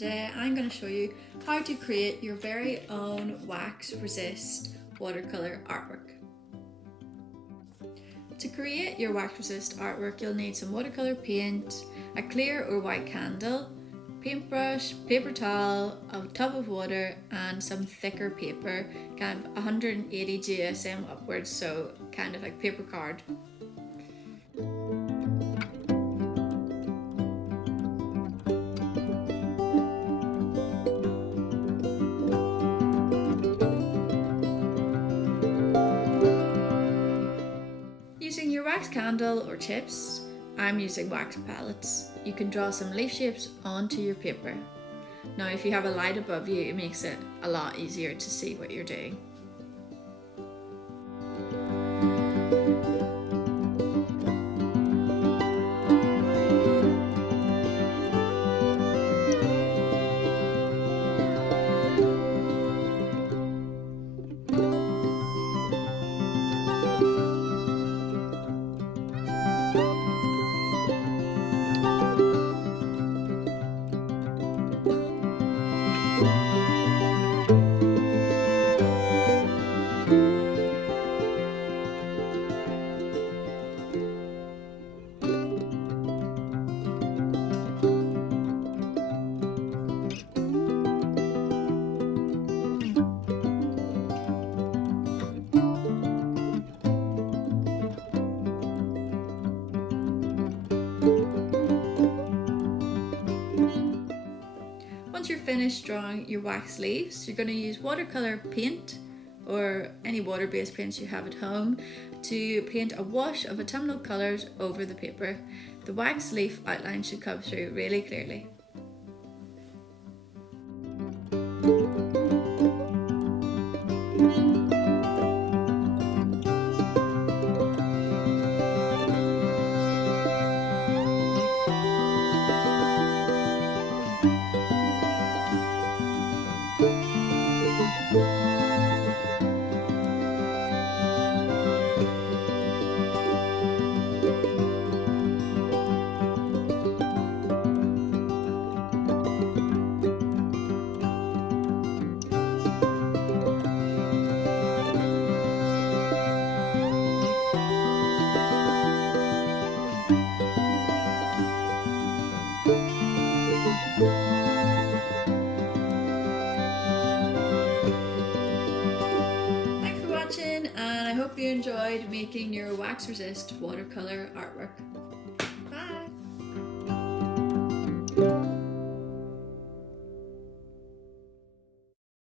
today I'm going to show you how to create your very own wax resist watercolour artwork. To create your wax resist artwork you'll need some watercolour paint, a clear or white candle, paintbrush, paper towel, a tub of water and some thicker paper, kind of 180 GSM upwards, so kind of like paper card. Using your wax candle or chips, I'm using wax palettes. You can draw some leaf shapes onto your paper. Now if you have a light above you, it makes it a lot easier to see what you're doing. Once you're finished drawing your wax leaves, you're going to use watercolour paint or any water-based paints you have at home to paint a wash of autumnal colours over the paper. The wax leaf outline should come through really clearly. And I hope you enjoyed making your wax resist watercolour artwork. Bye!